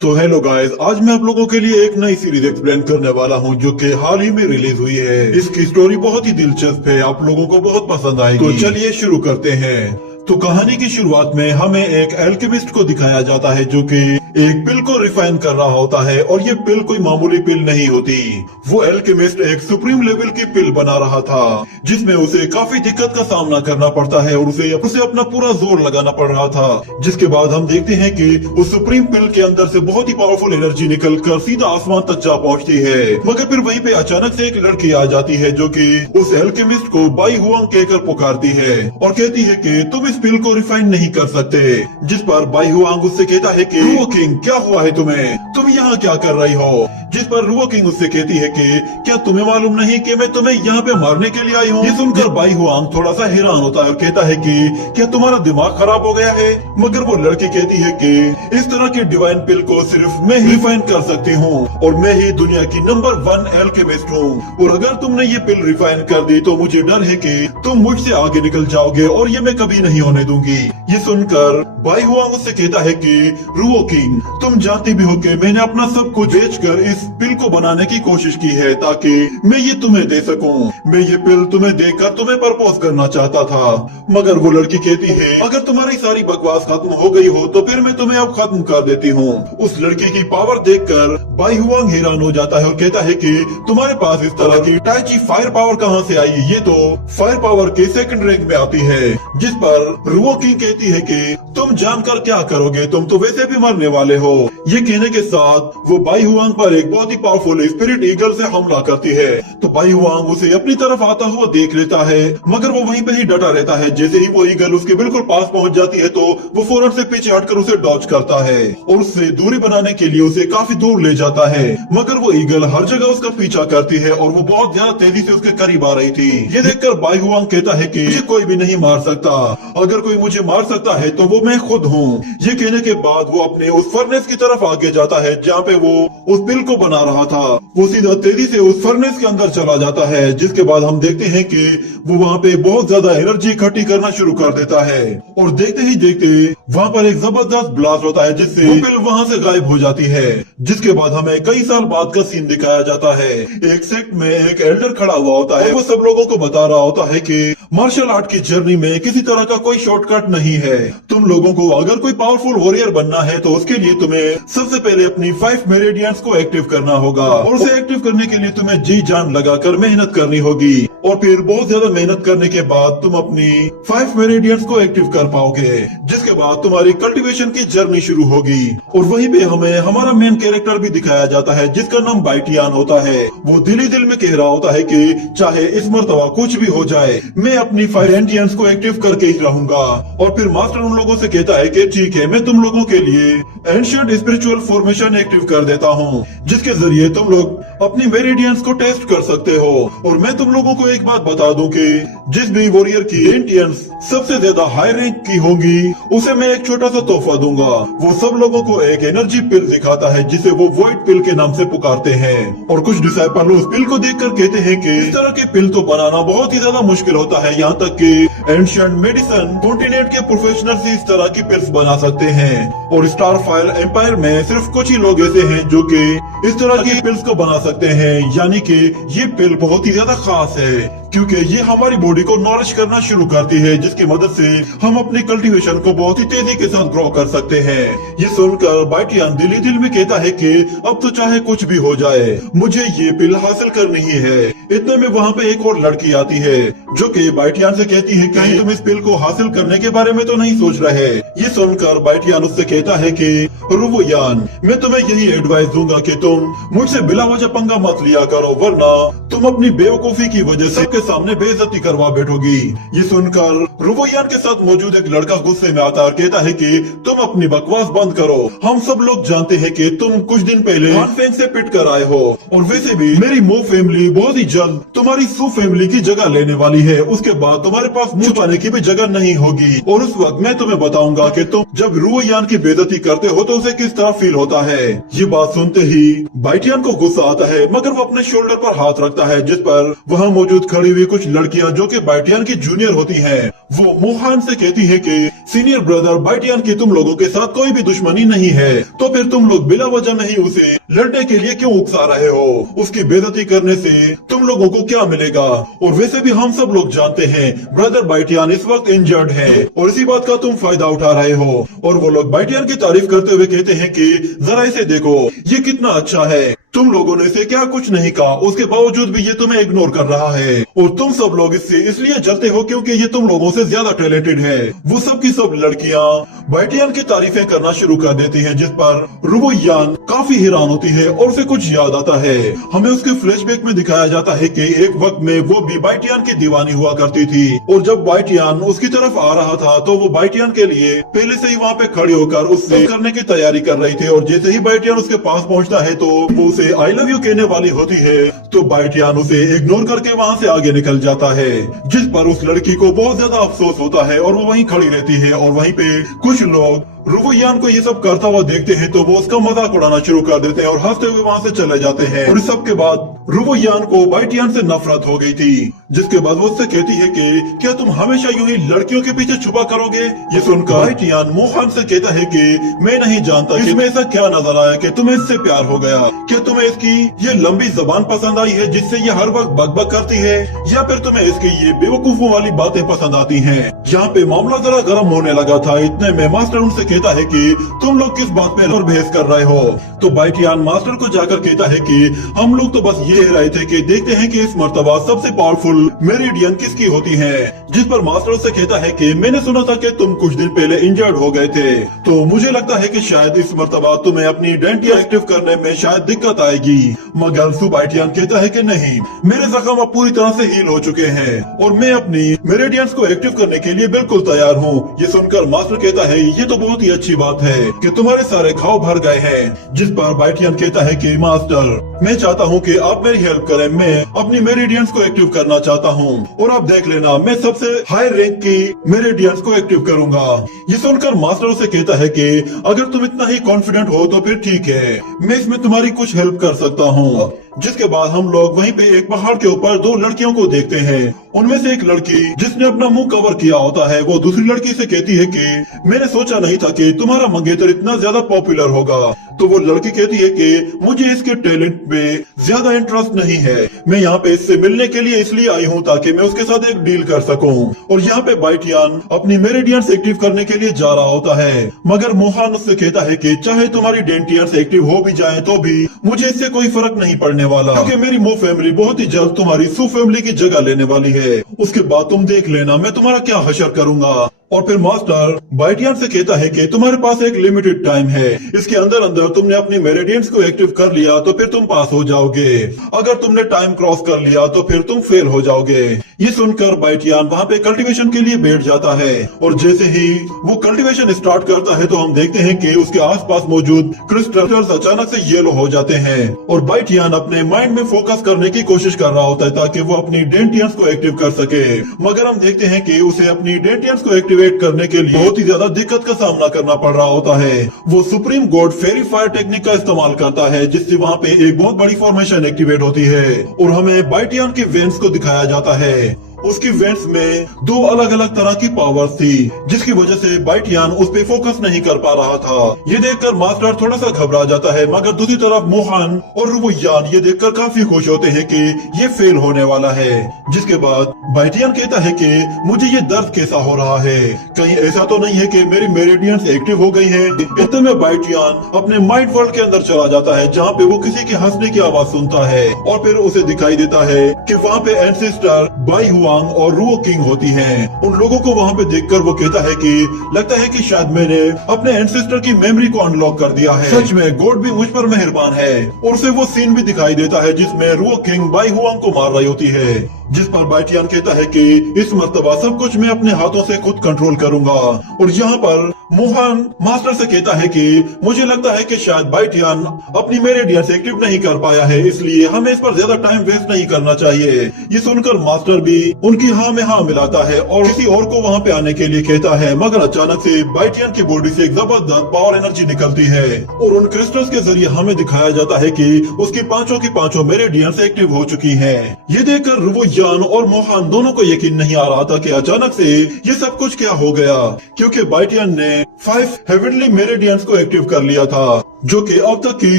तो hello guys, आज मैं आप लोगों के लिए एक नई सीरीज एक्सप्लेन करने वाला हूं जो कि हाल ही में रिलीज हुई है। इसकी स्टोरी बहुत ही दिलचस्प है, आप लोगों को बहुत पसंद आएगी। तो चलिए शुरू करते हैं। तो कहानी की शुरुआत में हमें एक एल्केमिस्ट को दिखाया जाता है जो कि एक पिल को रिफाइन कर रहा होता है, और ये पिल कोई मामूली पिल नहीं होती। वो एल्केमिस्ट एक सुप्रीम लेवल की पिल बना रहा था जिसमें उसे काफी दिक्कत का सामना करना पड़ता है और उसे अपना पूरा जोर लगाना पड़ रहा था। जिसके बाद हम देखते हैं कि उस सुप्रीम पिल के अंदर से बहुत ही पावरफुल एनर्जी निकलकर सीधा आसमान तक जा पहुंचती है। मगर फिर वहीं पे अचानक से एक लड़की आ जाती है जो कि उस एल्केमिस्ट को बाई हुआंग कहकर पुकारती है और कहती है कि तुम इस पिल को रिफाइन नहीं कर सकते। जिस पर बाई हुआंग उससे कहता है कि रुओ किंग, क्या हुआ है तुम्हें, तुम यहाँ क्या कर रही हो। जिस पर रुओ किंग उससे कहती है कि क्या तुम्हें मालूम नहीं कि मैं तुम्हें यहाँ पे मारने के लिए आई हूँ। ये सुनकर बाई हुआंग थोड़ा सा हैरान होता है और कहता है कि क्या तुम्हारा दिमाग खराब हो गया है। मगर वो लड़की कहती है कि इस तरह की डिवाइन पिल को सिर्फ मैं ही रिफाइन कर सकती हूँ और मैं ही दुनिया की नंबर 1 एल्केमिस्ट हूँ, और अगर तुमने ये पिल रिफाइन कर दी तो मुझे डर है कि तुम मुझसे आगे निकल जाओगे और ये मैं कभी नहीं होने दूंगी। ये सुनकर बाई हुआंग उससे कहता है कि रुओ किंग, तुम जानती भी हो कि मैंने अपना सब कुछ बेचकर इस पिल को बनाने की कोशिश की है ताकि मैं ये तुम्हें दे सकूं। मैं ये पिल तुम्हें देकर तुम्हें प्रपोज करना चाहता था। मगर वो लड़की कहती है अगर तुम्हारी सारी बकवास खत्म हो गई हो तो फिर मैं तुम्हें अब खत्म कर देती हूँ। उस लड़की की पावर देखकर बाई हुआंग हैरान हो जाता है और कहता है कि तुम्हारे पास इस तरह की टाइची फायर पावर कहाँ से आई, ये तो फायर पावर के सेकंड रैंक में आती है। जिस पर रुओ किंग कहती है कि तुम जानकर क्या करोगे, तुम तो वैसे भी मरने वाले हो। ये कहने के साथ वो बाई हुआंग पर एक बहुत ही पावरफुल स्पिरिट ईगल से हमला करती है। तो बाई हुआंग उसे अपनी तरफ आता हुआ देख लेता है, मगर वो वहीं पे ही डटा रहता है। जैसे ही वो ईगल उसके बिल्कुल पास पहुंच जाती है तो वो फौरन से पीछे हटकर उसे डॉज करता है और उससे दूरी बनाने के लिए उसे काफी दूर ले जाता है। मगर वो ईगल हर जगह उसका पीछा करती है और वो बहुत ज्यादा तेजी से उसके करीब आ रही थी। ये देखकर बाई हुआंग कहता है कि मुझे कोई भी नहीं मार सकता, अगर कोई मुझे मार सकता है तो वो मैं खुद हूँ। ये कहने के बाद वो अपने उस फर्नेस की तरफ आगे जाता है जहाँ पे वो उस पिल को बना रहा था। वो सीधा तेजी से उस फर्नेस के अंदर चला जाता है, जिसके बाद हम देखते हैं कि वो वहाँ पे बहुत ज्यादा एनर्जी इकट्ठी करना शुरू कर देता है और देखते ही देखते वहाँ पर एक जबरदस्त ब्लास्ट होता है जिससे वो पिल वहाँ से गायब हो जाती है। जिसके बाद हमें कई साल बाद का सीन दिखाया जाता है। एक सेक्ट में एक एल्डर खड़ा हुआ होता है, वो सब लोगों को बता रहा होता है कि मार्शल आर्ट की जर्नी में किसी तरह का कोई शॉर्टकट नहीं है। तुम लोगों को अगर कोई पावरफुल वॉरियर बनना है तो उसके लिए तुम्हें सबसे पहले अपनी 5 मेरिडियंस को एक्टिव करना होगा और उसे एक्टिव करने के लिए तुम्हें जी जान लगाकर मेहनत करनी होगी, और फिर बहुत ज्यादा मेहनत करने के बाद तुम अपनी 5 मेरिडियंस को एक्टिव कर पाओगे। जिसके बाद तुम्हारी कल्टीवेशन की जर्नी शुरू होगी। और वहीं पे हमें हमारा मेन कैरेक्टर भी दिखाया जाता है जिसका नाम बाइटियान होता है। वो दिल ही दिल में कह रहा होता है कि चाहे इस मर्तबा कुछ भी हो जाए मैं अपनी 5 एंटियंस को एक्टिव करके ही रहूंगा। और फिर मास्टर उन लोगों से कहता है कि ठीक है, मैं तुम लोगों के लिए एंशिएंट स्पिरिचुअल फॉर्मेशन एक्टिव कर देता हूँ जिसके जरिए तुम लोग अपनी मेरिडियंस को टेस्ट कर सकते हो। और मैं तुम लोगों को एक बात बता दूं कि जिस भी वॉरियर की एंटियंस सबसे ज्यादा हाई रैंक की होंगी उसे मैं एक छोटा सा तोहफा दूंगा। वो सब लोगों को एक एनर्जी पिल दिखाता है जिसे वो वॉइड पिल के नाम से पुकारते हैं। और कुछ डिसाइपल उस पिल को देखकर कहते हैं कि इस तरह के पिल तो बनाना बहुत ही ज्यादा मुश्किल होता है, यहाँ तक कि एंशिएंट मेडिसिन कॉन्टिनेंट के प्रोफेशनल्स इस तरह की पिल्स बना सकते हैं और स्टारफायर एम्पायर में सिर्फ कुछ ही लोग ऐसे हैं जो कि इस तरह की पिल्स को बना सकते हैं। यानी कि ये पिल बहुत ही ज्यादा खास है क्योंकि ये हमारी बॉडी को नॉरिश करना शुरू करती है जिसकी मदद से हम अपनी कल्टीवेशन को बहुत ही तेजी के साथ ग्रो कर सकते हैं। ये सुनकर बाइटियान दिल ही दिल में कहता है कि अब तो चाहे कुछ भी हो जाए मुझे ये पिल हासिल करनी ही है। इतने में वहाँ पे एक और लड़की आती है जो कि बाइटियान से कहती है कि तुम इस पिल को हासिल करने के बारे में तो नहीं सोच रहे। ये सुनकर बाइटियान उससे कहता है कि रुवोयान, मैं तुम्हें यही एडवाइस दूंगा कि तुम मुझसे बिला वजह पंगा मत लिया करो, वरना तुम अपनी बेवकूफी की वजह से सबके सामने बेइज्जती करवा बैठोगी। ये सुनकर रुवोयान के साथ मौजूद एक लड़का गुस्से में आता है और कहता है कि तुम अपनी बकवास बंद करो, हम सब लोग जानते हैं कि तुम कुछ दिन पहले हानफेंग से पिट कर आए हो, और वैसे भी मेरी मो फैमिली बहुत ही जल्द तुम्हारी सू फैमिली की जगह लेने वाली है। उसके बाद तुम्हारे पास मुंह छुपाने की भी जगह नहीं होगी। और उस वक्त मैं तुम्हें बताऊंगा कि तुम जब रुओयान की बेइज्जती करते हो तो उसे किस तरह फील होता है। ये बात सुनते ही बाइटियान को गुस्सा आता है, मगर वो अपने शोल्डर पर हाथ रखता है, जिस पर वहाँ मौजूद खड़ी हुई कुछ लड़कियां जो कि बाइटियान की जूनियर होती हैं, वो मोहान से कहती है कि सीनियर ब्रदर बाइटियान की तुम लोगों के साथ कोई भी दुश्मनी नहीं है, तो फिर तुम लोग बिला वजह नहीं उसे लड़ने के लिए क्यों उकसा रहे हो? उसकी बेइज्जती करने से तुम लोगों को क्या मिलेगा? और वैसे भी हम सब लोग जानते हैं ब्रदर बाइटियान इस वक्त इंजर्ड है और इसी बात का तुम फायदा उठा रहे हो। और वो लोग बाइटियान की तारीफ करते हुए कहते हैं कि जरा इसे देखो, ये कितना अच्छा है, तुम लोगों ने इसे क्या कुछ नहीं कहा, उसके बावजूद भी ये तुम्हें इग्नोर कर रहा है। और तुम सब लोग इससे इसलिए जलते हो क्योंकि ये तुम लोगों से ज्यादा टैलेंटेड है। वो सब की सब लड़कियां बाइटियान की तारीफें करना शुरू कर देती हैं, जिस पर रुओयान काफी हैरान होती है और उसे कुछ याद आता है। हमें उसके फ्लैशबैक में दिखाया जाता है कि एक वक्त में वो भी बाइटियान की दीवानी हुआ करती थी और जब बाइटियान उसकी तरफ आ रहा था तो वो बाइटियान के लिए पहले से ही वहाँ पे खड़ी होकर उससे करने की तैयारी कर रही थी। और जैसे ही बाइटियान उसके पास पहुँचता है तो वो उसे आई लव यू कहने वाली होती है, तो बाइटियान उसे इग्नोर करके वहाँ से आगे निकल जाता है, जिस पर उस लड़की को बहुत ज्यादा अफसोस होता है और वो वहीं खड़ी रहती है। और वहीं पे कुछ लोग रुओयान को ये सब करता हुआ देखते हैं तो वो उसका मजाक उड़ाना शुरू कर देते हैं और हंसते हुए वहाँ से चले जाते हैं। और इस सब के बाद रुओयान को बाइटियान से नफरत हो गई थी, जिसके बाद वो उससे कहती है कि क्या तुम हमेशा यूं ही लड़कियों के पीछे छुपा करोगे? ये सुनकर बाइटियान मोहन से कहता है कि मैं नहीं जानता इसमें ऐसा क्या नजर आया कि तुम्हें इससे प्यार हो गया। क्या तुम्हें इसकी ये लंबी जबान पसंद आई है जिससे ये हर वक्त बकबक करती है, या फिर तुम्हें इसकी ये बेवकूफों वाली बातें पसंद आती हैं? यहाँ पे मामला जरा गर्म होने लगा था, इतने में मास्टर उनसे कहता है कि तुम लोग किस बात पे बहस कर रहे हो? तो बाइटियान मास्टर को जाकर कहता है कि हम लोग तो बस ये रहे थे कि देखते हैं कि इस मर्तबा सबसे पावरफुल मेरिडियन किसकी होती है। जिस पर मास्टर से कहता है कि मैंने सुना था कि तुम कुछ दिन पहले इंजर्ड हो गए थे, तो मुझे लगता है कि शायद इस मर्तबा तुम्हें अपनी डेंटिया एक्टिव करने में शायद दिक्कत आएगी। मगर सुबाइटियान कहता है कि नहीं, मेरे जख्म अब पूरी तरह से हील हो चुके हैं और मैं अपनी मेरिडियंस को एक्टिव करने के लिए बिल्कुल तैयार हूँ। ये सुनकर मास्टर कहता है ये तो बहुत ही अच्छी बात है कि तुम्हारे सारे घाव भर गए हैं। जिस पर बाइटियन कहता है कि मास्टर मैं चाहता हूँ कि आप मेरी हेल्प करें, मैं अपनी मेरिडियंस को एक्टिव करना चाहता हूँ और आप देख लेना मैं सबसे हाई रैंक की मेरिडियंस को एक्टिव करूंगा। ये सुनकर मास्टर से कहता है कि अगर तुम इतना ही कॉन्फिडेंट हो तो फिर ठीक है, मैं इसमें तुम्हारी कुछ हेल्प कर सकता हूँ। जिसके बाद हम लोग वहीं पे एक पहाड़ के ऊपर दो लड़कियों को देखते हैं। उनमें से एक लड़की जिसने अपना मुंह कवर किया होता है वो दूसरी लड़की से कहती है कि मैंने सोचा नहीं था कि तुम्हारा मंगेतर इतना ज्यादा पॉपुलर होगा। तो वो लड़की कहती है कि मुझे इसके टैलेंट में ज्यादा इंटरेस्ट नहीं है, मैं यहाँ पे इससे मिलने के लिए इसलिए आई हूँ ताकि मैं उसके साथ एक डील कर सकूँ। और यहाँ पे बाइटियान अपनी मेरिडियंस एक्टिव करने के लिए जा रहा होता है, मगर मोहन उससे कहता है कि चाहे तुम्हारी डेंटियंस एक्टिव हो भी जाए तो भी मुझे इससे कोई फर्क नहीं पड़ने वाला, क्योंकि मेरी मो फैमिली बहुत ही जल्द तुम्हारी सू फैमिली की जगह लेने वाली है। उसके बाद तुम देख लेना मैं तुम्हारा क्या हशर करूंगा। और फिर मास्टर बाइटियन से कहता है कि तुम्हारे पास एक लिमिटेड टाइम है, इसके अंदर अंदर तुमने अपनी मेरिडियंस को एक्टिव कर लिया तो फिर तुम पास हो जाओगे, अगर तुमने टाइम क्रॉस कर लिया तो फिर तुम फेल हो जाओगे। ये सुनकर बाइटियन वहाँ पे कल्टीवेशन के लिए बैठ जाता है और जैसे ही वो कल्टीवेशन स्टार्ट करता है तो हम देखते हैं कि उसके आसपास मौजूद क्रिस्टल्स अचानक से येलो हो जाते हैं और बाइटियन अपने माइंड में फोकस करने की कोशिश कर रहा होता है ताकि वो अपनी डेंटियंस को एक्टिव कर सके। मगर हम देखते हैं कि उसे अपनी डेंटियंस को एक्टिवेट करने के लिए बहुत ही ज्यादा दिक्कत का सामना करना पड़ रहा होता है। वो सुप्रीम गॉड फेरी फायर टेक्निक का इस्तेमाल करता है जिससे वहाँ पे एक बहुत बड़ी फॉर्मेशन एक्टिवेट होती है और हमें बाइटियन के वेंट्स को दिखाया जाता है। उसकी वेंट्स में दो अलग अलग तरह की पावर्स थी जिसकी वजह से बाइटियन उस पे फोकस नहीं कर पा रहा था। ये देखकर मास्टर थोड़ा सा घबरा जाता है, मगर दूसरी तरफ मोहन और रुओयान ये देखकर काफी खुश होते हैं कि ये फेल होने वाला है। जिसके बाद बाइटियन कहता है कि मुझे ये दर्द कैसा हो रहा है, कहीं ऐसा तो नहीं है कि मेरी मेरिडियंस एक्टिव हो गई है। इतने में बाइटियन अपने माइंड वर्ल्ड के अंदर चला जाता है जहाँ पे वो किसी की हंसने की आवाज सुनता है और फिर उसे दिखाई देता है कि वहाँ पे एंसेस्टर बाई हुआ और रुओ किंग होती हैं। उन लोगों को वहाँ पे देखकर वो कहता है कि लगता है कि शायद मैंने अपने एंसेस्टर की मेमोरी को अनलॉक कर दिया है, सच में गॉड भी मुझ पर मेहरबान है। और उसे वो सीन भी दिखाई देता है जिसमें रुओ किंग बाई हुआंग को मार रही होती है, जिस पर बाइटियन कहता है कि इस मर्तबा सब कुछ मैं अपने हाथों से खुद कंट्रोल करूंगा। और यहाँ पर मोहन मास्टर से कहता है कि मुझे लगता है कि शायद बाइटियन अपनी मेरिडियंस एक्टिव नहीं कर पाया है, इसलिए हमें इस पर ज्यादा टाइम वेस्ट नहीं करना चाहिए। ये सुनकर मास्टर भी उनकी हाँ में हाँ मिलाता है और किसी और को वहाँ पे आने के लिए कहता है, मगर अचानक से बाइटियन की बॉडी से एक जबरदस्त पावर एनर्जी निकलती है और उन क्रिस्टल्स के जरिए हमें दिखाया जाता है कि उसकी पांचों मेरिडियंस एक्टिव हो चुकी हैं। ये देखकर रुवोयान और मोहन दोनों को यकीन नहीं आ रहा था कि अचानक से ये सब कुछ क्या हो गया, क्योंकि बाइटियन ने 5 हेवनली मेरिडियंस को एक्टिव कर लिया था, जो कि अब तक की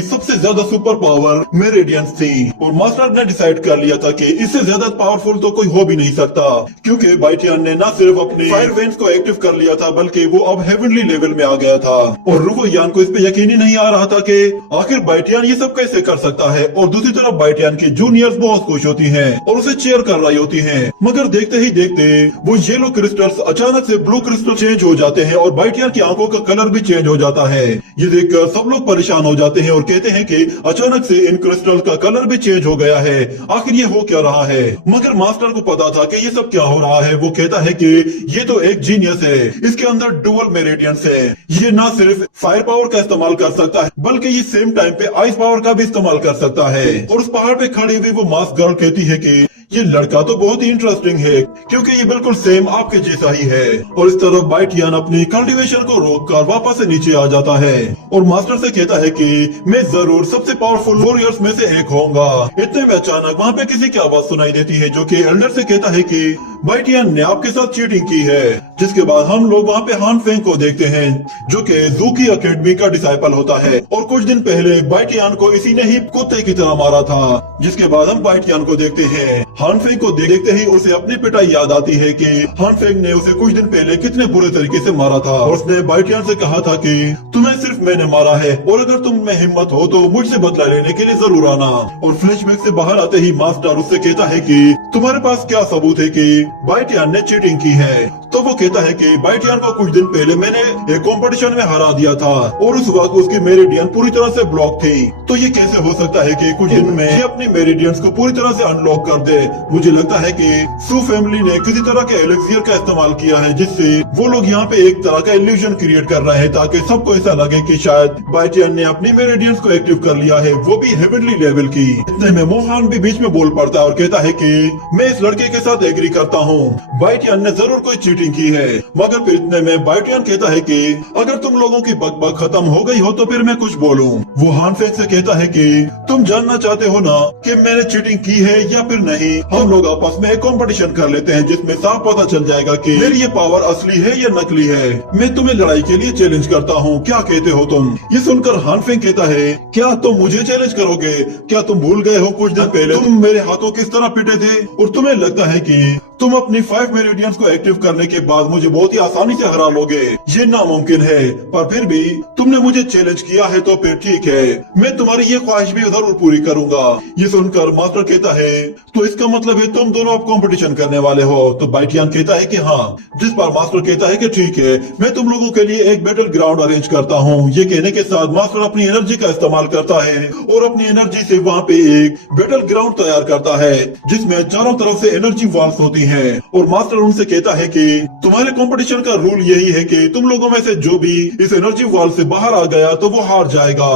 सबसे ज्यादा सुपर पावर मेरिडियंस थी। और मास्टर ने डिसाइड कर लिया था कि इससे ज्यादा पावरफुल तो कोई हो भी नहीं सकता, क्योंकि बाइटियन ने न सिर्फ अपने फायर वेन्स को एक्टिव कर लिया था, बल्कि वो अब हेवनली लेवल में आ गया था। और रुवोयान को इस पे यकीन ही नहीं आ रहा था कि आखिर बाइटियन ये सब कैसे कर सकता है। और दूसरी तरफ बाइटियन की जूनियर्स बहुत खुश होती हैं और उसे चेयर कर रही होती हैं, मगर देखते ही देखते वो येलो क्रिस्टल्स अचानक से ब्लू क्रिस्टल चेंज हो जाते हैं और बाइटियन की आंखों का कलर भी चेंज हो जाता है। ये देखकर सब लोग परेशान हो जाते हैं और कहते हैं कि अचानक से इन क्रिस्टल का कलर भी चेंज हो गया है, आखिर ये हो क्या रहा है। मगर मास्टर को पता था कि ये सब क्या हो रहा है। वो कहता है कि ये तो एक जीनियस है, इसके अंदर डुअल मेरिडियंस है, ये ना सिर्फ फायर पावर का इस्तेमाल कर सकता है बल्कि ये सेम टाइम पे आइस पावर का भी इस्तेमाल कर सकता है। और उस पहाड़ पे खड़ी हुई वो मास्क गर्ल कहती है कि ये लड़का तो बहुत ही इंटरेस्टिंग है, क्योंकि ये बिल्कुल सेम आपके जैसा ही है। और इस तरफ बाइटियन अपनी कल्टीवेशन को रोककर वापस से नीचे आ जाता है और मास्टर से कहता है कि मैं जरूर सबसे पावरफुल वॉरियर्स में से एक होऊंगा। इतने में अचानक वहाँ पे किसी की आवाज सुनाई देती है, जो कि एल्डर से कहता है कि बाइटियन ने आपके साथ चीटिंग की है। जिसके बाद हम लोग वहाँ पे हान फेंग को देखते हैं, जो कि जूकी एकेडमी का डिसाइपल होता है और कुछ दिन पहले बाइटियन को इसी ने ही कुत्ते की तरह मारा था। जिसके बाद हम बाइटियन को देखते हैं। हान फेंग को देखते ही उसे अपनी पिटाई याद आती है कि हान फेंग ने उसे कुछ दिन पहले कितने बुरे तरीके से मारा था। और उसने बाइटियन से कहा था कि तुम्हें सिर्फ मैंने मारा है और अगर तुम में हिम्मत हो तो मुझसे बदला लेने के लिए जरूर आना। और फ्लैशबैक से बाहर आते ही मास्टर उससे कहता है कि तुम्हारे पास क्या सबूत है कि बाइटियन ने चीटिंग की है। तो वो कहता है कि बाइटियन को कुछ दिन पहले मैंने एक कंपटीशन में हरा दिया था और उस वक्त उसकी मेरिडियन पूरी तरह से ब्लॉक थी। तो ये कैसे हो सकता है कि कुछ दिन में ये अपनी मेरिडियंस को पूरी तरह से अनलॉक कर दे। मुझे लगता है कि सू फैमिली ने किसी तरह के एलेक्सियर का इस्तेमाल किया है, जिससे वो लोग यहाँ पे एक तरह का इल्यूजन क्रिएट कर रहे हैं, ताकि सबको ऐसा लगे कि शायद बाइटियन ने अपनी मेरिडियंस को एक्टिव कर लिया है, वो भी हेवनली लेवल की। इतने में मोहन भी बीच में बोल पड़ता है और कहता है कि मैं इस लड़के के साथ एग्री करता हूँ, बाइटियन ने जरूर कोई चीटिंग की है। मगर फिर इतने में बाइटियन कहता है कि अगर तुम लोगों की बकबक खत्म हो गई हो तो फिर मैं कुछ बोलूं। वो हान फेंग से कहता है कि तुम जानना चाहते हो ना कि मैंने चीटिंग की है या फिर नहीं। हम लोग आपस में एक कंपटीशन कर लेते हैं जिसमें साफ पता चल जाएगा कि मेरी ये पावर असली है या नकली है। मैं तुम्हें लड़ाई के लिए चैलेंज करता हूँ, क्या कहते हो तुम? ये सुनकर हान फेंग कहता है, क्या तुम मुझे चैलेंज करोगे? क्या तुम भूल गए हो कुछ दिन पहले तुम मेरे हाथों किस तरह पिटे थे? और तुम्हें लगता है कि तुम अपनी 5 मेरिडियंस को एक्टिव करने के बाद मुझे बहुत ही आसानी से हरा लोगे? ये नामुमकिन है, पर फिर भी तुमने मुझे चैलेंज किया है तो फिर ठीक है, मैं तुम्हारी ये ख्वाहिश भी जरूर पूरी करूंगा। ये सुनकर मास्टर कहता है, तो इसका मतलब है तुम दोनों अब कंपटीशन करने वाले हो? तो बाइटियन कहता है कि हाँ। जिस पर मास्टर कहता है कि ठीक है, मैं तुम लोगों के लिए एक बैटल ग्राउंड अरेंज करता हूँ। ये कहने के साथ मास्टर अपनी एनर्जी का इस्तेमाल करता है और अपनी एनर्जी से वहाँ पे एक बैटल ग्राउंड तैयार करता है, जिसमें चारों तरफ से एनर्जी वॉल्स होती हैं। और मास्टर उनसे कहता है कि तुम्हारे कंपटीशन का रूल यही है कि तुम लोगों में से जो भी इस एनर्जी वॉल से बाहर आ गया तो वो हार जाएगा।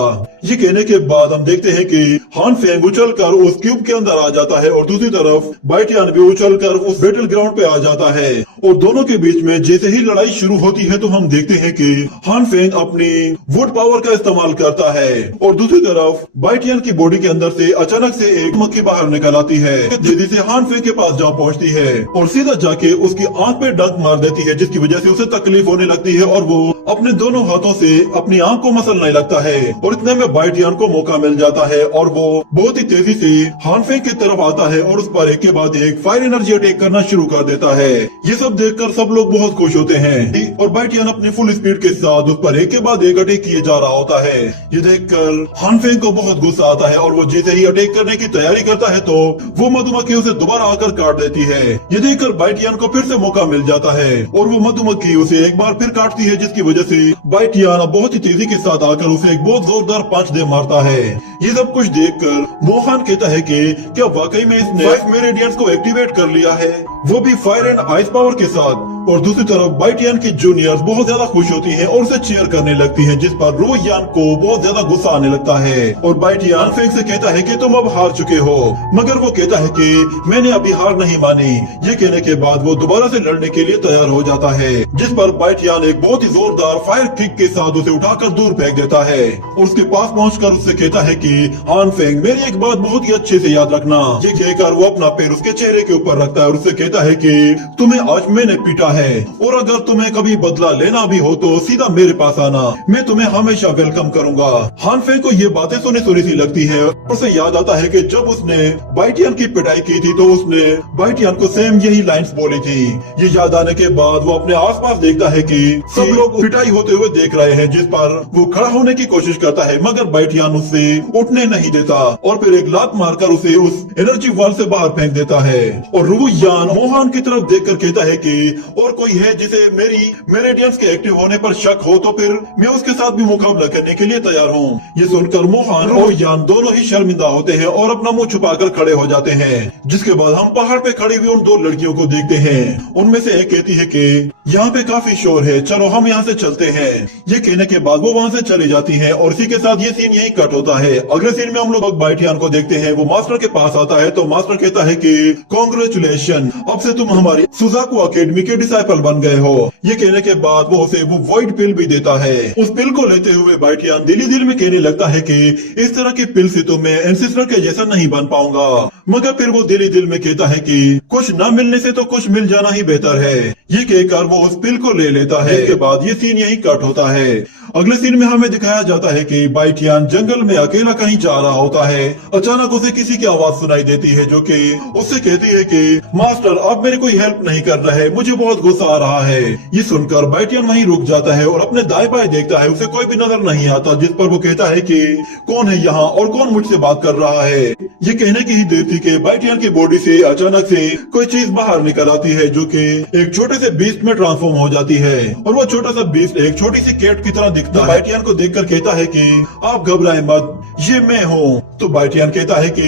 ये कहने के बाद हम देखते हैं कि हान फेंग उछलकर उस क्यूब के अंदर आ जाता है और दूसरी तरफ बाइटियन भी उछलकर उस बैटल ग्राउंड पे आ जाता है। और दोनों के बीच में जैसे ही लड़ाई शुरू होती है तो हम देखते हैं कि हान फेंग अपनी वुड पावर का इस्तेमाल करता है और दूसरी तरफ बाइटियन की बॉडी के अंदर से अचानक से एक मक्खी बाहर निकल आती है, तेजी से हान फेंग के पास जा पहुंचती है और सीधा जाके उसकी आंख पे डंक मार देती है, जिसकी वजह से उसे तकलीफ होने लगती है और वो अपने दोनों हाथों से अपनी आंख को मसलने लगता है। और इतने में बाइटियन को मौका मिल जाता है और वो बहुत ही तेजी से हान फेंग की तरफ आता है और उस पर एक के बाद एक फायर एनर्जी अटैक करना शुरू कर देता है। ये सब देखकर सब लोग बहुत खुश होते हैं और बाइटियन अपनी फुल स्पीड के साथ उस पर एक के बाद एक अटैक किए जा रहा होता है। ये देखकर हान फेंग को बहुत गुस्सा आता है और वो जैसे ही अटैक करने की तैयारी करता है तो वो मधुमक्खी उसे दोबारा आकर काट देती है। ये देखकर बाइटियन को फिर से मौका मिल जाता है और वो मधुमक्खी उसे एक बार फिर काटती है, जिसकी वजह से बाइटियन बहुत ही तेजी के साथ आकर उसे एक बहुत जोरदार पंच दे मारता है। ये सब कुछ देखकर मोहन कहता है कि क्या वाकई में इसने 5 मेरिडियंस को एक्टिवेट कर लिया है, वो भी फायर एंड आइस पावर के साथ। और दूसरी तरफ बाइटियन की जूनियर्स बहुत ज्यादा खुश होती हैं और उसे चीयर करने लगती हैं, जिस पर रुयान को बहुत ज्यादा गुस्सा आने लगता है और बाइटियन फेंग से कहता है कि तुम अब हार चुके हो, मगर वो कहता है कि मैंने अभी हार नहीं मानी। ये कहने के बाद वो दोबारा से लड़ने के लिए तैयार हो जाता है, जिस पर बाइटियन एक बहुत ही जोरदार फायर किक के साथ उसे उठाकर दूर फेंक देता है और उसके पास पहुंचकर उससे कहता है कि हान फेंग, मेरी एक बात बहुत ही अच्छे से याद रखना। ये कहकर वो अपना पैर उसके चेहरे के ऊपर रखता है और उससे कहता है कि तुम्हें आज मैंने पीटा है और अगर तुम्हें कभी बदला लेना भी हो तो सीधा मेरे पास आना, मैं तुम्हें हमेशा वेलकम करूंगा। हान फेंग को ये बातें सुनी सुनी सी लगती है। उसे याद आता है कि जब उसने बाइटियन की पिटाई की थी तो उसने बाइटियन को सेम यही लाइंस बोली थी। ये याद आने के बाद वो अपने आसपास देखता है कि सब लोग पिटाई होते हुए देख रहे हैं, जिस पर वो खड़ा होने की कोशिश करता है, मगर बाइटियन उससे उठने नहीं देता और फिर एक लात मारकर उसे उस एनर्जी वॉल से बाहर फेंक देता है। और रुयान मोहन की तरफ देखकर कहता है कि और कोई है जिसे मेरी मेरेडियंस के एक्टिव होने पर शक हो तो फिर मैं उसके साथ भी मुकाबला करने के लिए तैयार हूँ। ये सुनकर मोहन और रुयान दोनों ही शर्मिंदा होते हैं और अपना मुंह छुपाकर खड़े हो जाते हैं। जिसके बाद हम पहाड़ पे खड़ी हुई उन दो लड़कियों को देखते हैं। उनमें से एक कहती है कि यहाँ पे काफी शोर है, चलो हम यहाँ से चलते हैं। ये कहने के बाद वो वहाँ से चली जाती है और इसी के साथ ये सीन यही कट होता है। अगले सीन में हम लोग बाइटियन को देखते हैं। वो मास्टर के पास आता है तो मास्टर कहता है कि कांग्रेचुलेशन, अब से तुम हमारी सुजाकू अकेडमी के डिसाइपल बन गए हो। ये कहने के बाद वो उसे वो वॉइड पिल भी देता है। उस पिल को लेते हुए बाइटियन दिल ही दिल में कहने लगता है कि इस तरह की पिल से तो मैं एंसेस्टर के जैसा नहीं बन पाऊंगा, मगर फिर वो दिल ही दिल में कहता है कि कुछ न मिलने से तो कुछ मिल जाना ही बेहतर है। ये कहकर वो उस पिल को ले लेता है। इसके बाद ये सीन यही कट होता है। अगले सीन में हमें दिखाया जाता है कि बाइटियन जंगल में अकेला कहीं जा रहा होता है। अचानक उसे किसी की आवाज सुनाई देती है जो कि उससे कहती है कि मास्टर अब मेरी कोई हेल्प नहीं कर रहा है, मुझे बहुत गुस्सा आ रहा है। ये सुनकर बाइटियन वहीं रुक जाता है और अपने दाएं बाएं देखता है, उसे कोई भी नजर नहीं आता। जिस पर वो कहता है कि कौन है यहाँ और कौन मुझसे बात कर रहा है। ये कहने की ही देर थी कि बाइटियन की बॉडी से अचानक से कोई चीज बाहर निकल आती है जो कि एक छोटे से बीस्ट में ट्रांसफॉर्म हो जाती है और वो छोटा सा बीस्ट एक छोटी सी कैट की तरह दिखता है। बाइटियन को देखकर कहता है कि आप घबराएं मत, ये मैं हूँ। तो बाइटियन कहता है कि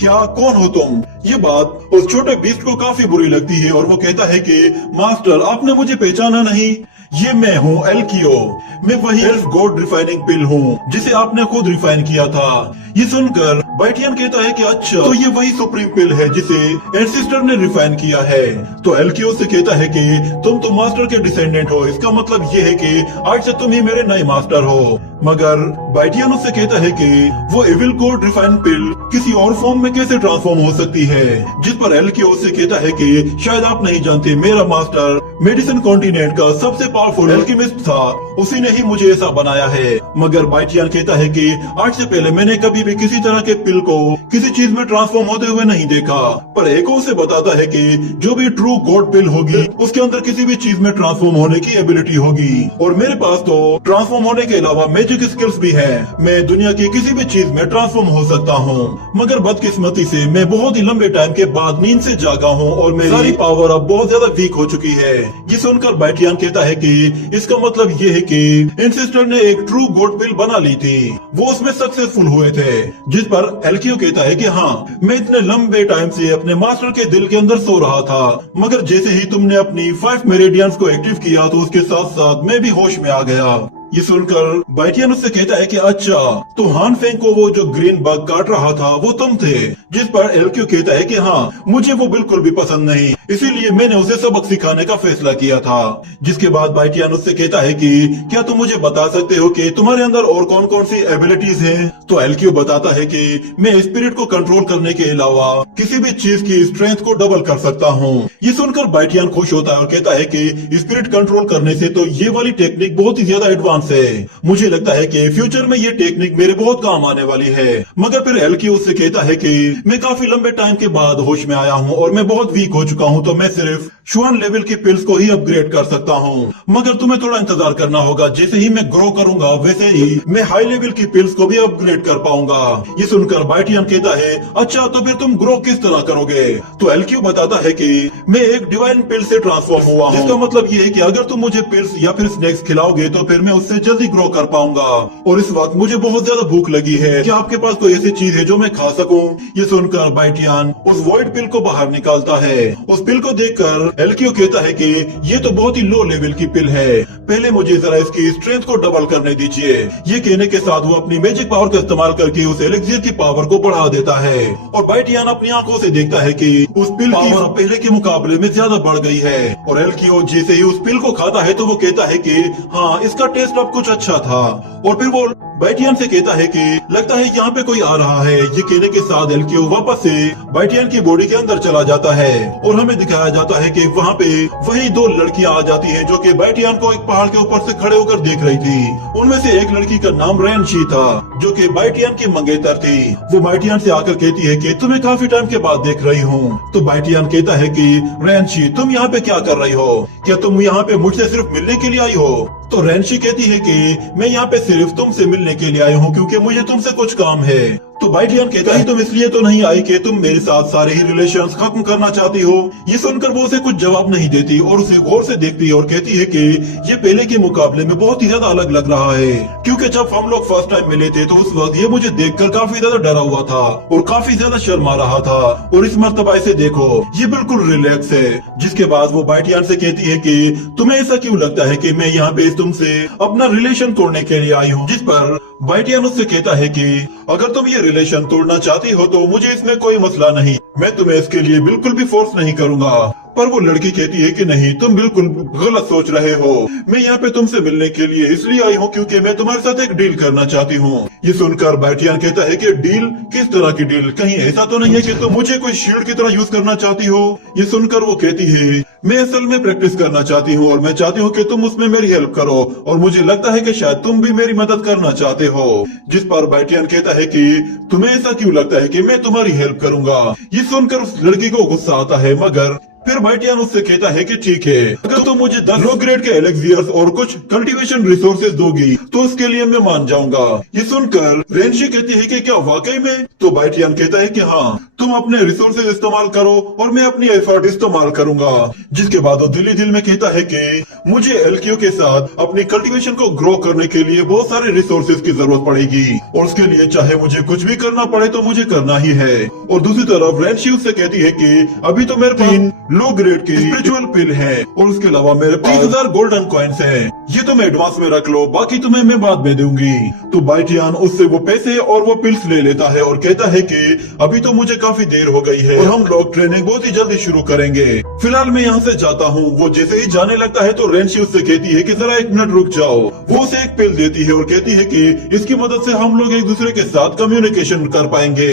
क्या, कौन हो तुम? ये बात उस छोटे बीस्ट को काफी बुरी लगती है और वो कहता है कि मास्टर आपने मुझे पहचाना नहीं, ये मैं हूँ एल्कियो, मैं वही एल्फ गॉड रिफाइनिंग पिल हूँ जिसे आपने खुद रिफाइन किया था। ये सुनकर बाइटियन कहता है कि अच्छा तो ये वही सुप्रीम पिल है जिसे एंसेस्टर ने रिफाइन किया है। तो एल्कियो से कहता है कि तुम तो मास्टर के डिसेंडेंट हो, इसका मतलब ये है कि आज से तुम ही मेरे नए मास्टर हो। मगर बाइटियन उससे कहता है कि वो एविल गॉड रिफाइन पिल किसी और फॉर्म में कैसे ट्रांसफॉर्म हो सकती है। जिस पर एल्कियो उससे कहता है कि शायद आप नहीं जानते, मेरा मास्टर मेडिसिन कॉन्टिनेंट का सबसे पावरफुल एल्केमिस्ट था, उसी ने ही मुझे ऐसा बनाया है। मगर बाइटियन कहता है कि आज से पहले मैंने कभी भी किसी तरह के पिल को किसी चीज में ट्रांसफॉर्म होते हुए नहीं देखा। पर एको से बताता है कि जो भी ट्रू गॉड पिल होगी उसके अंदर किसी भी चीज में ट्रांसफॉर्म होने की एबिलिटी होगी और मेरे पास तो ट्रांसफॉर्म होने के अलावा मैजिक स्किल्स भी है। मैं दुनिया की किसी भी चीज में ट्रांसफॉर्म हो सकता हूँ। मगर बदकिस्मती से मैं बहुत ही लंबे टाइम के बाद नींद से जागा हूँ और मेरी सारी पावर अब बहुत ज्यादा वीक हो चुकी है। ये सुनकर बाइटियन कहता है कि इसका मतलब ये है कि एंसेस्टर ने एक ट्रू गॉड पिल बना ली थी, वो उसमें सक्सेसफुल हुए थे। जिस पर एल्कियो कहता है कि हाँ, मैं इतने लंबे टाइम से अपने मास्टर के दिल के अंदर सो रहा था, मगर जैसे ही तुमने अपनी 5 मेरेडियंस को एक्टिव किया तो उसके साथ साथ मैं भी होश में आ गया। ये सुनकर बाइटियन उससे कहता है कि अच्छा तो हान फेंग को वो जो ग्रीन बग काट रहा था वो तुम थे। जिस पर एल्कियो कहता है कि हाँ, मुझे वो बिल्कुल भी पसंद नहीं, इसीलिए मैंने उसे सबक सिखाने का फैसला किया था। जिसके बाद बाइटियन उससे कहता है कि क्या तुम मुझे बता सकते हो कि तुम्हारे अंदर और कौन कौन सी एबिलिटीज हैं? तो एल्कियो बताता है कि मैं स्पिरिट को कंट्रोल करने के अलावा किसी भी चीज की स्ट्रेंथ को डबल कर सकता हूँ। ये सुनकर बाइटियन खुश होता है और कहता है कि स्पिरिट कंट्रोल करने से तो ये वाली टेक्निक बहुत ही ज्यादा एडवांस है, मुझे लगता है कि फ्यूचर में ये टेक्निक मेरे बहुत काम आने वाली है। मगर फिर एल्कियो उससे कहता है कि मैं काफी लंबे टाइम के बाद होश में आया हूँ और मैं बहुत वीक हो चुका हूँ, तो मैं सिर्फ शुआन लेवल की पिल्स को ही अपग्रेड कर सकता हूँ। मगर तुम्हें थोड़ा इंतजार करना होगा, जैसे ही मैं ग्रो करूंगा वैसे ही मैं हाई लेवल की पिल्स को भी अपग्रेड कर पाऊंगा। ये सुनकर बाइटियन कहता है अच्छा तो फिर तुम ग्रो किस तरह करोगे? तो एल्कियो बताता है कि मैं एक डिवाइन पिल से ट्रांसफॉर्म हुआ हूँ, जिसका मतलब ये है कि अगर तुम मुझे पिल्स या फिर स्नैक्स खिलाओगे तो फिर मैं उससे से जल्दी ग्रो कर पाऊंगा। और इस वक्त मुझे बहुत ज्यादा भूख लगी है, क्या आपके पास कोई ऐसी चीज है जो मैं खा सकूं? ये सुनकर बाइटियन उस वॉइड पिल को बाहर निकालता है। उस पिल को देखकर एल्कियो कहता है कि ये तो बहुत ही लो लेवल की पिल है, पहले मुझे जरा इसकी स्ट्रेंथ को डबल करने दीजिए। ये कहने के साथ वो अपनी मैजिक पावर का इस्तेमाल करके उस एलिक्सियर की पावर को बढ़ा देता है। और बाइटियन अपनी आंखों से देखता है कि उस पिल की पावर पहले के मुकाबले में ज्यादा बढ़ गई है। और एल्कियो जैसे ही उस पिल को खाता है तो वो कहता है कि हाँ, इसका टेस्ट अब कुछ अच्छा था। और फिर वो बाइटियन से कहता है कि लगता है यहाँ पे कोई आ रहा है। ये कहने के साथ एल्कियो वापस से बाइटियन की बॉडी के अंदर चला जाता है और हमें दिखाया जाता है कि वहाँ पे वही दो लड़कियां आ जाती हैं जो कि बाइटियन को एक पहाड़ के ऊपर से खड़े होकर देख रही थी। उनमें से एक लड़की का नाम रेनशी था जो कि बाइटियन की मंगेतर थी। वो बाइटियन से आकर कहती है कि तुम्हें काफी टाइम के बाद देख रही हूँ। तो बाइटियन कहता है कि रेनशी, तुम यहाँ पे क्या कर रही हो? क्या तुम यहाँ पे मुझसे सिर्फ मिलने के लिए आई हो? तो रेनशी कहती है कि मैं यहाँ पे सिर्फ तुमसे मिलने के लिए आई हूँ क्योंकि मुझे तुमसे कुछ काम है। तो बाइटियन कहता है तुम इसलिए तो नहीं आई कि तुम मेरे साथ सारे ही रिलेशंस खत्म करना चाहती हो? ये सुनकर वो उसे कुछ जवाब नहीं देती और उसे गौर से देखती है और कहती है कि ये पहले के मुकाबले में बहुत ही ज्यादा अलग लग रहा है, क्योंकि जब हम लोग फर्स्ट टाइम मिले थे तो उस वक्त ये मुझे देखकर काफी ज्यादा डरा हुआ था और काफी ज्यादा शर्मा रहा था, और इस मर्तबा इसे देखो ये बिल्कुल रिलैक्स है। जिसके बाद वो बाइटियन से कहती है कि तुम्हें ऐसा क्यों लगता है कि मैं यहाँ पे तुमसे अपना रिलेशन तोड़ने के लिए आई हूँ? जिस पर बाइटियन उससे कहता है कि अगर तुम ये रिलेशन तोड़ना चाहती हो तो मुझे इसमें कोई मसला नहीं, मैं तुम्हें इसके लिए बिल्कुल भी फोर्स नहीं करूंगा। पर वो लड़की कहती है कि नहीं, तुम बिल्कुल गलत सोच रहे हो। मैं यहाँ पे तुमसे मिलने के लिए इसलिए आई हूँ क्योंकि मैं तुम्हारे साथ एक डील करना चाहती हूँ। ये सुनकर बाइटियन कहता है कि डील? किस तरह की डील? कहीं ऐसा तो नहीं है कि तुम मुझे कोई शील्ड की तरह यूज करना चाहती हो? ये सुनकर वो कहती है मैं असल में प्रैक्टिस करना चाहती हूँ और मैं चाहती हूँ कि तुम उसमें मेरी हेल्प करो, और मुझे लगता है कि शायद तुम भी मेरी मदद करना चाहते हो। जिस पर बाइटियन कहता है कि तुम्हें ऐसा क्यों लगता है कि मैं तुम्हारी हेल्प करूंगा? ये सुनकर उस लड़की को गुस्सा आता है, मगर फिर बाइटियन उससे कहता है कि ठीक है, अगर तुम मुझे 10 लो ग्रेड के एलेक्सियर्स और कुछ कल्टीवेशन रिसोर्सेज दोगी तो उसके लिए मैं मान जाऊंगा। ये सुनकर रेनशी कहती है कि क्या वाकई में? तो बाइटियन कहता है कि हाँ, तुम अपने रिसोर्सेज इस्तेमाल करो और मैं अपनी एफर्ट इस्तेमाल करूंगा। जिसके बाद वो दिल ही दिल में कहता है कि मुझे एल्कियो के साथ अपनी कल्टीवेशन को ग्रो करने के लिए बहुत सारे रिसोर्सेज की जरूरत पड़ेगी, और उसके लिए चाहे मुझे कुछ भी करना पड़े तो मुझे करना ही है। और दूसरी तरफ रेनशी उससे कहती है कि अभी तो मेरे पास लो ग्रेड की स्पिरिचुअल पिल है और उसके अलावा मेरे पास 30,000 गोल्डन कॉइन्स हैं, ये तुम एडवांस में रख लो, बाकी तुम्हें मैं बाद में दूंगी। तो बाइटियन उससे वो पैसे और वो पिल्स ले लेता है और कहता है कि अभी तो मुझे काफी देर हो गई है और हम लोग ट्रेनिंग बहुत ही जल्दी शुरू करेंगे, फिलहाल मैं यहाँ से जाता हूँ। वो जैसे ही जाने लगता है तो रेनशी उससे कहती है कि जरा 1 मिनट रुक जाओ। वो उसे एक पिल देती है और कहती है कि इसकी मदद से हम लोग एक दूसरे के साथ कम्युनिकेशन कर पाएंगे।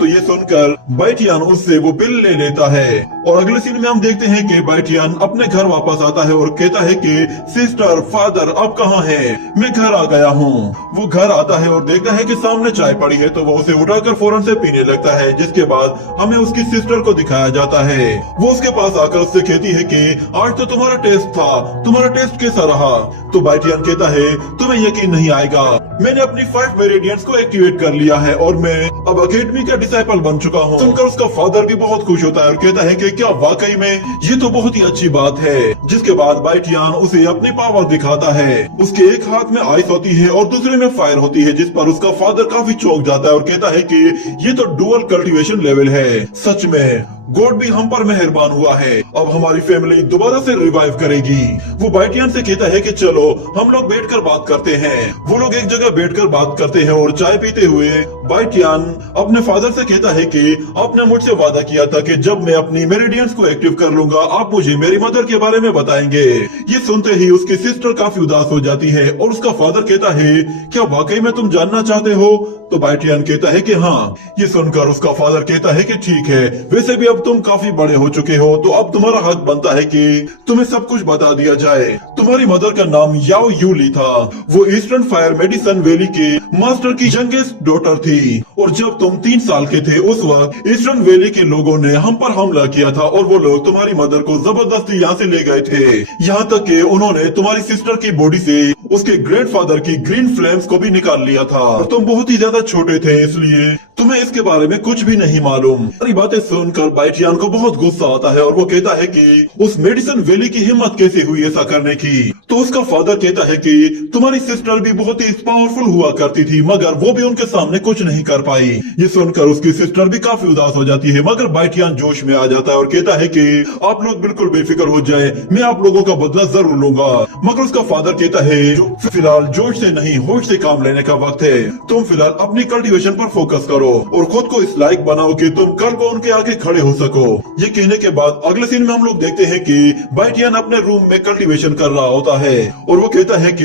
तो ये सुनकर बाइटियन उससे वो पिल ले लेता है और अगले सीन में हम देखते हैं कि बाइटियन अपने घर वापस आता है और कहता है कि सिस्टर, फादर, आप कहाँ हैं? मैं घर आ गया हूँ। वो घर आता है और देखता है कि सामने चाय पड़ी है, तो वो उसे उठाकर फौरन से पीने लगता है। जिसके बाद हमें उसकी सिस्टर को दिखाया जाता है। वो उसके पास आकर उससे कहती है कि आज तो तुम्हारा टेस्ट था, तुम्हारा टेस्ट कैसा रहा? तो बाइटियन कहता है तुम्हें यकीन नहीं आएगा, मैंने अपनी 5 मेरिडियंस को एक्टिवेट कर लिया है और मैं अब अकेडमी का डिसाइपल बन चुका हूँ। सुनकर उसका फादर भी बहुत खुश होता है और कहता है कि क्या वाकई में? ये तो बहुत ही अच्छी बात है। जिसके बाद बाइटियन उसे अपनी पावर दिखाता है। उसके एक हाथ में आइस होती है और दूसरे में फायर होती है, जिस पर उसका फादर काफी चौंक जाता है और कहता है कि ये तो डुअल कल्टीवेशन लेवल है। सच में गॉड भी हम पर मेहरबान हुआ है, अब हमारी फैमिली दोबारा से रिवाइव करेगी। वो बाइटियन से कहता है कि चलो हम लोग बैठकर बात करते हैं। वो लोग एक जगह बैठकर बात करते हैं और चाय पीते हुए बाइटियन अपने फादर से कहता है कि आपने मुझसे वादा किया था कि जब मैं अपनी मेरिडियंस को एक्टिव कर लूंगा आप मुझे मेरी मदर के बारे में बताएंगे। ये सुनते ही उसकी सिस्टर काफी उदास हो जाती है और उसका फादर कहता है क्या वाकई में तुम जानना चाहते हो? तो बाइटियन कहता है कि हाँ। ये सुनकर उसका फादर कहता है कि ठीक है, वैसे भी अब तुम काफी बड़े हो चुके हो तो अब तुम्हारा हक बनता है कि तुम्हें सब कुछ बता दिया जाए। तुम्हारी मदर का नाम याओ यूली था। वो ईस्टर्न फायर मेडिसन वैली के मास्टर की यंगेस्ट डॉटर थी और जब तुम 3 साल के थे उस वक्त ईस्टर्न वैली के लोगों ने हम पर हमला किया था और वो लोग तुम्हारी मदर को जबरदस्ती यहाँ से ले गए थे। यहाँ तक कि उन्होंने तुम्हारी सिस्टर की बॉडी से उसके ग्रैंडफादर की ग्रीन फ्लेम्स को भी निकाल लिया था। तुम बहुत ही ज्यादा छोटे थे, इसलिए तुम्हें इसके बारे में कुछ भी नहीं मालूम। सारी बातें सुनकर बाइटियान को बहुत गुस्सा आता है और वो कहता है कि उस मेडिसन वैली की हिम्मत कैसे हुई ऐसा करने की। तो उसका फादर कहता है कि तुम्हारी सिस्टर भी बहुत ही पावरफुल हुआ करती थी, मगर वो भी उनके सामने कुछ नहीं कर पाई। ये सुनकर उसकी सिस्टर भी काफी उदास हो जाती है, मगर बाइटियान जोश में आ जाता है और कहता है कि आप लोग बिल्कुल बेफिक्र हो जाए, मैं आप लोगों का बदला जरूर लूंगा। मगर उसका फादर कहता है फिलहाल जोश से नहीं होश से काम लेने का वक्त है, तुम फिलहाल अपनी कल्टीवेशन पर फोकस करो और खुद को इस लायक बनाओ कि तुम कल को उनके आगे खड़े हो सको। ये कहने के बाद अगले सीन में हम लोग देखते हैं कि बाइटियान अपने रूम में कल्टीवेशन कर रहा होता है और वो कहता है कि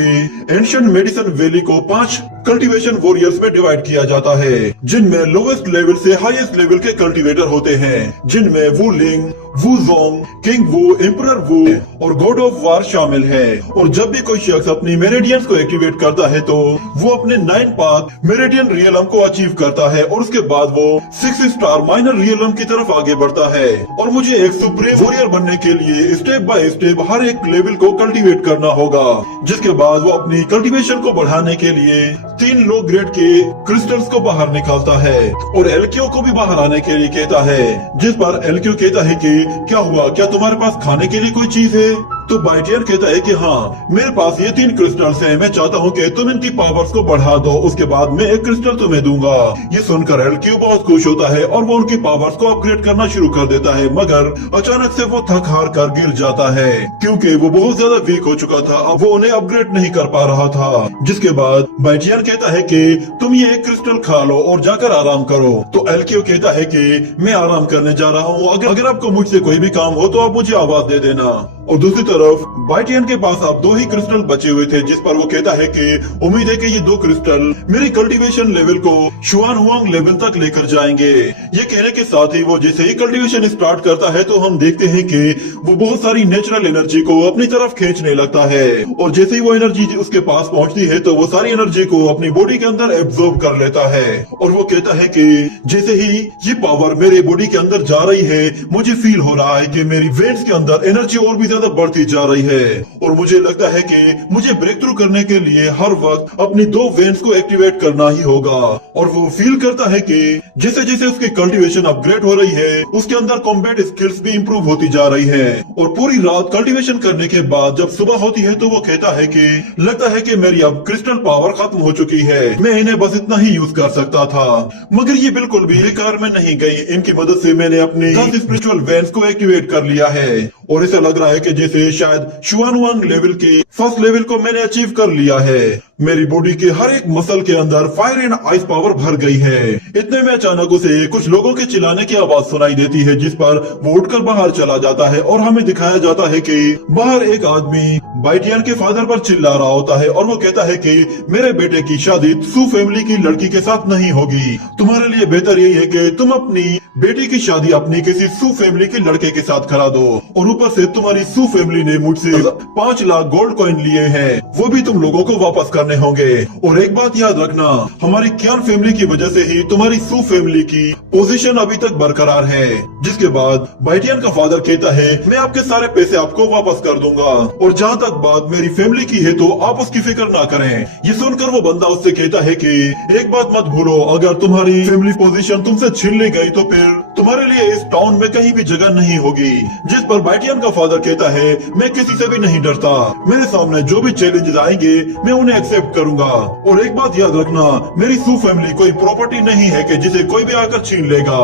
एंशिएंट मेडिसन वैली को 5 कल्टीवेशन वॉरियर्स में डिवाइड किया जाता है, जिनमें लोवेस्ट लेवल से हाईएस्ट लेवल के कल्टीवेटर होते हैं, जिनमें वू लिंग, वू जोंग, किंग वू, एम्परर वू और गॉड ऑफ वार शामिल है। और जब भी कोई शख्स अपनी मेरिडियंस को एक्टिवेट करता है तो वो अपने 9 पाथ मेरिडियन रियलम को अचीव करता है और उसके बाद वो 6 स्टार माइनर रियलम की तरफ आगे बढ़ता है। और मुझे एक सुप्रीम वॉरियर बनने के लिए स्टेप बाय स्टेप हर एक लेवल को कल्टीवेट करना होगा, जिसके बाद वो अपनी कल्टीवेशन को बढ़ाने के लिए 3 लो ग्रेड के क्रिस्टल्स को बाहर निकालता है और एलक्यू को भी बाहर आने के लिए कहता है, जिस पर एलक्यू कहता है कि क्या हुआ, क्या तुम्हारे पास खाने के लिए कोई चीज है? तो बाइटियन कहता है कि हाँ, मेरे पास ये 3 क्रिस्टल्स हैं, मैं चाहता हूँ कि तुम इनकी पावर्स को बढ़ा दो, उसके बाद मैं एक क्रिस्टल तुम्हें दूंगा। ये सुनकर एलक्यू बहुत खुश होता है और वो उनकी पावर्स को अपग्रेड करना शुरू कर देता है, मगर अचानक से वो थक हार कर गिर जाता है क्योंकि वो बहुत ज्यादा वीक हो चुका था, अब वो उन्हें अपग्रेड नहीं कर पा रहा था। जिसके बाद बाइटियन कहता है कि तुम ये एक क्रिस्टल खा लो और जाकर आराम करो। तो एलक्यू कहता है कि मैं आराम करने जा रहा हूँ, अगर आपको मुझसे कोई भी काम हो तो आप मुझे आवाज दे देना। और दूसरी तरफ बाइटियन के पास अब 2 ही क्रिस्टल बचे हुए थे, जिस पर वो कहता है कि उम्मीद है कि ये 2 क्रिस्टल मेरी कल्टीवेशन लेवल को शुआन हुआंग लेवल तक लेकर जाएंगे। ये कहने के साथ ही वो जैसे ही कल्टीवेशन स्टार्ट करता है तो हम देखते हैं कि वो बहुत सारी नेचुरल एनर्जी को अपनी तरफ खींचने लगता है और जैसे ही वो एनर्जी उसके पास पहुंचती है तो वो सारी एनर्जी को अपनी बॉडी के अंदर एब्जॉर्ब कर लेता है। और वो कहता है कि जैसे ही ये पावर मेरे बॉडी के अंदर जा रही है, मुझे फील हो रहा है कि मेरी वेन्स के अंदर एनर्जी और भी ज्यादा बढ़ती जा रही है और मुझे लगता है कि मुझे ब्रेक थ्रू करने के लिए हर वक्त अपनी 2 वेन्स को एक्टिवेट करना ही होगा। और वो फील करता है कि जैसे जैसे उसकी कल्टीवेशन अपग्रेड हो रही है, उसके अंदर कॉम्बैट स्किल्स भी इंप्रूव होती जा रही है। और पूरी रात कल्टीवेशन करने के बाद जब सुबह होती है तो वो कहता है कि लगता है कि मेरी अब क्रिस्टल पावर खत्म हो चुकी है, मैं इन्हें बस इतना ही यूज कर सकता था। मगर ये बिल्कुल भी बेकार में नहीं गई, इनकी मदद से मैंने अपनी 10 स्पिरिचुअल वेन्स को एक्टिवेट कर लिया है और ऐसा लग रहा है कि जैसे शायद शुआन हुआंग लेवल के फर्स्ट लेवल को मैंने अचीव कर लिया है। मेरी बॉडी के हर एक मसल के अंदर फायर एंड आइस पावर भर गई है। इतने में अचानक उसे कुछ लोगों के चिल्लाने की आवाज सुनाई देती है, जिस पर वो उठकर बाहर चला जाता है और हमें दिखाया जाता है कि बाहर एक आदमी बाइटियन के फादर पर चिल्ला रहा होता है और वो कहता है कि मेरे बेटे की शादी सू फैमिली की लड़की के साथ नहीं होगी, तुम्हारे लिए बेहतर यही है कि तुम अपनी बेटी की शादी अपनी किसी सू फैमिली के लड़के के साथ करा दो और ऊपर से तुम्हारी सू फैमिली ने मुझसे 5 लाख गोल्ड कॉइन लिए हैं, वो भी तुम लोगों को वापस करने होंगे। और एक बात याद रखना, हमारी क्यान फैमिली की वजह से ही तुम्हारी सू फैमिली की पोजीशन अभी तक बरकरार है। जिसके बाद बाइटियन का फादर कहता है मैं आपके सारे पैसे आपको वापस कर दूंगा और जहाँ तक बात मेरी फैमिली की है तो आप उसकी फिक्र ना करें। ये सुनकर वो बंदा उससे कहता है कि एक बात मत भूलो, अगर तुम्हारी फैमिली पोजीशन तुमसे छीन ली गई तो फिर तुम्हारे लिए इस टाउन में कहीं भी जगह नहीं होगी। जिस पर बाइटियन का फादर कहता है मैं किसी से भी नहीं डरता, मेरे सामने जो भी चैलेंजेस आएंगे मैं उन्हें एक्सेप्ट करूंगा। और एक बात याद रखना, मेरी सू फैमिली कोई प्रॉपर्टी नहीं है कि जिसे कोई भी आकर छीन लेगा।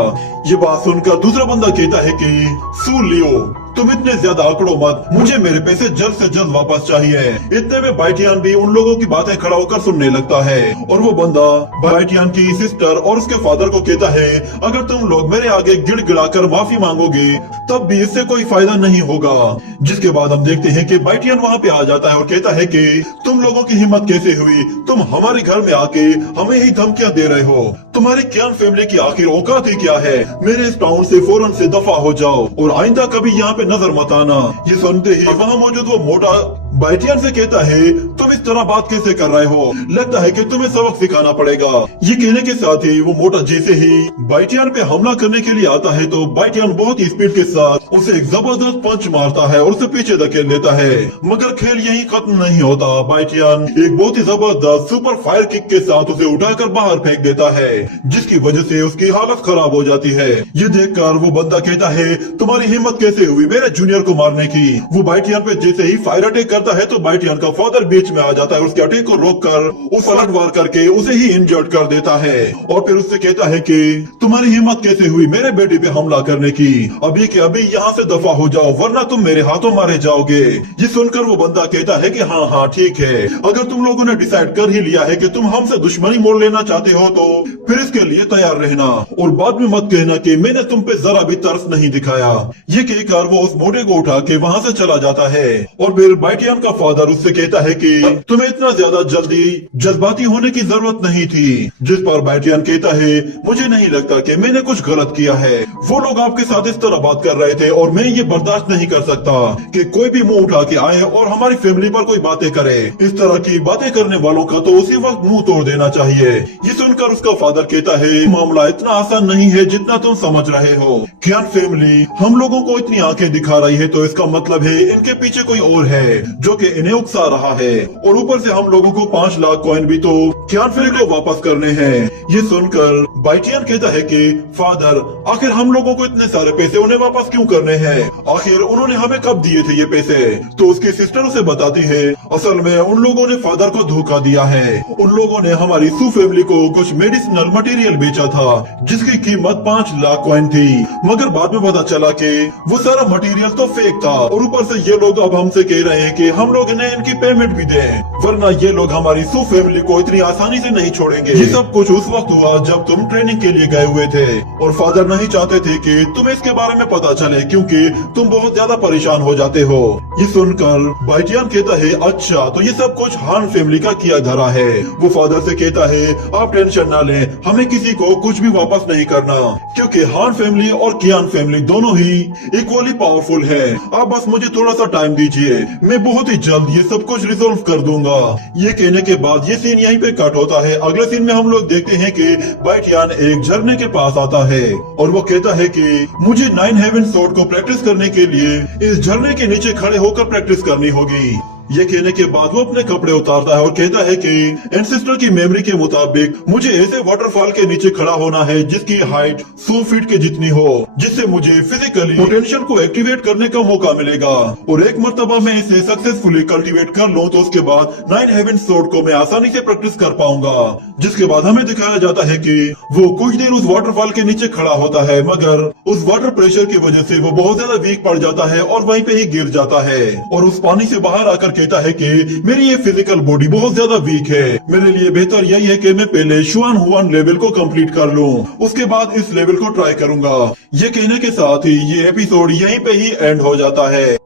ये बात सुनकर दूसरा बंदा कहता है कि सू लियो तुम इतने ज्यादा आंकड़ो मत, मुझे मेरे पैसे जल्द से जल्द वापस चाहिए। इतने में बाइटियन भी उन लोगों की बातें खड़ा होकर सुनने लगता है और वो बंदा बाइटियन की सिस्टर और उसके फादर को कहता है अगर तुम लोग मेरे आगे गिड़गिड़ाकर माफी मांगोगे तब भी इससे कोई फायदा नहीं होगा। जिसके बाद हम देखते हैं कि बाइटियन वहाँ पे आ जाता है और कहता है कि तुम लोगों की हिम्मत कैसे हुई, तुम हमारे घर में आके हमें ही धमकियां दे रहे हो, तुम्हारी क्यान फैमिली की आखिर औकात ही क्या है, मेरे इस टाउन से फौरन से दफा हो जाओ और आइंदा कभी यहाँ पे नजर मत आना। ये सुनते ही वहाँ मौजूद वो मोटा बाइटियन से कहता है तुम इस तरह बात कैसे कर रहे हो, लगता है कि तुम्हें सबक सिखाना पड़ेगा। ये कहने के साथ ही वो मोटा जैसे ही बाइटियन पे हमला करने के लिए आता है तो बाइटियन बहुत ही स्पीड के साथ उसे एक जबरदस्त पंच मारता है और उसे पीछे धकेल देता है। मगर खेल यही खत्म नहीं होता। बाइटियन एक बहुत ही जबरदस्त सुपर फायर किक के साथ उसे उठाकर बाहर फेंक देता है, जिसकी वजह से उसकी हालत खराब हो जाती है। ये देखकर वो बंदा कहता है तुम्हारी हिम्मत कैसे हुई मेरे जूनियर को मारने की। वो बाइटियन पे जैसे ही फायर अटैक करता है तो बाइटियन का फादर बीच में आ जाता है, उसके अटैक को रोककर उस पलट वार करके उसे ही इंजर्ड कर देता है और फिर उससे कहता है कि तुम्हारी हिम्मत कैसे हुई मेरे बेटे पे हमला करने की, अभी के अभी यहाँ से दफा हो जाओ वरना तुम मेरे हाथों मारे जाओगे। ये सुनकर वो बंदा कहता है कि हाँ हाँ ठीक है, अगर तुम लोगों ने डिसाइड कर ही लिया है कि तुम हमसे दुश्मनी मोड़ लेना चाहते हो तो फिर इसके लिए तैयार रहना और बाद में मत कहना कि मैंने तुम पे जरा भी तरस नहीं दिखाया। ये कहकर वो उस मोटे को उठा के वहाँ से चला जाता है और फिर बाइटियन का फादर उससे कहता है कि तुम्हें इतना ज्यादा जल्दी जज्बाती होने की जरूरत नहीं थी। जिस पर बाइटियन कहता है मुझे नहीं लगता कि मैंने कुछ गलत किया है, वो लोग आपके साथ इस तरह बात कर रहे थे और मैं ये बर्दाश्त नहीं कर सकता कि कोई भी मुंह उठा के आए और हमारी फैमिली पर कोई बातें करे। इस तरह की बातें करने वालों का तो उसी वक्त मुंह तोड़ देना चाहिए। ये सुनकर उसका फादर कहता है मामला इतना आसान नहीं है जितना तुम समझ रहे हो। कियान फैमिली हम लोगों को इतनी आंखें दिखा रही है तो इसका मतलब है इनके पीछे कोई और है जो कि इन्हें उकसा रहा है और ऊपर से हम लोगों को 5 लाख कॉइन भी तो कियान फैमिली को वापस करने हैं। ये सुनकर बाइटियन कहता है कि फादर आखिर हम लोगों को इतने सारे पैसे उन्हें वापस क्यों करने हैं, आखिर उन्होंने हमें कब दिए थे ये पैसे। तो उसकी सिस्टर उसे बताती है असल में उन लोगों ने फादर को धोखा दिया है, उन लोगों ने हमारी सू फैमिली को कुछ मेडिसिनल मटेरियल बेचा था जिसकी कीमत 5 लाख कॉइन थी, मगर बाद में पता चला कि वो सारा मटेरियल तो फेक था और ऊपर से ये लोग अब हमसे कह रहे हैं कि हम लोग इन्हें इनकी पेमेंट भी दें वरना ये लोग हमारी सू फैमिली को इतनी आसानी से नहीं छोड़ेंगे। ये सब कुछ उस वक्त हुआ जब तुम ट्रेनिंग के लिए गए हुए थे और फादर नहीं चाहते थे कि तुम्हें इसके बारे में पता चले क्योंकि तुम बहुत ज्यादा परेशान हो जाते हो। ये सुनकर बाइटियन कहता है अच्छा तो ये सब कुछ हान फैमिली का किया धरा है। वो फादर से कहता है आप टेंशन ना लें, हमें किसी को कुछ भी वापस नहीं करना क्योंकि हान फैमिली और कियान फैमिली दोनों ही इक्वली पावरफुल है। आप बस मुझे थोड़ा सा टाइम दीजिए, मैं बहुत ही जल्द ये सब कुछ रिजोल्व कर दूंगा। ये कहने के बाद ये सीन यहीं पे कट होता है। अगले सीन में हम लोग देखते हैं कि बाइटियन एक झरने के पास आता है और वो कहता है कि मुझे 9 हेवन स्वॉर्ड को प्रैक्टिस करने के लिए इस झरने के नीचे खड़े होकर प्रैक्टिस करनी होगी। ये कहने के बाद वो अपने कपड़े उतारता है और कहता है कि एंसेस्टर की मेमोरी के मुताबिक मुझे ऐसे वाटरफॉल के नीचे खड़ा होना है जिसकी हाइट 100 फीट के जितनी हो, जिससे मुझे फिजिकली पोटेंशियल को एक्टिवेट करने का मौका मिलेगा और एक मर्तबा मैं इसे सक्सेसफुली कल्टीवेट कर लूं तो उसके बाद 9 हेवन स्वॉर्ड को मैं आसानी से प्रैक्टिस कर पाऊंगा। जिसके बाद हमें दिखाया जाता है कि वो कुछ देर उस वाटरफॉल के नीचे खड़ा होता है मगर उस वाटर प्रेशर की वजह से वो बहुत ज्यादा वीक पड़ जाता है और वहीं पे ही गिर जाता है और उस पानी से बाहर आकर कहता है कि मेरी ये फिजिकल बॉडी बहुत ज्यादा वीक है, मेरे लिए बेहतर यही है कि मैं पहले शुआन हुआन लेवल को कंप्लीट कर लूं, उसके बाद इस लेवल को ट्राई करूंगा। ये कहने के साथ ही ये एपिसोड यहीं पे ही एंड हो जाता है।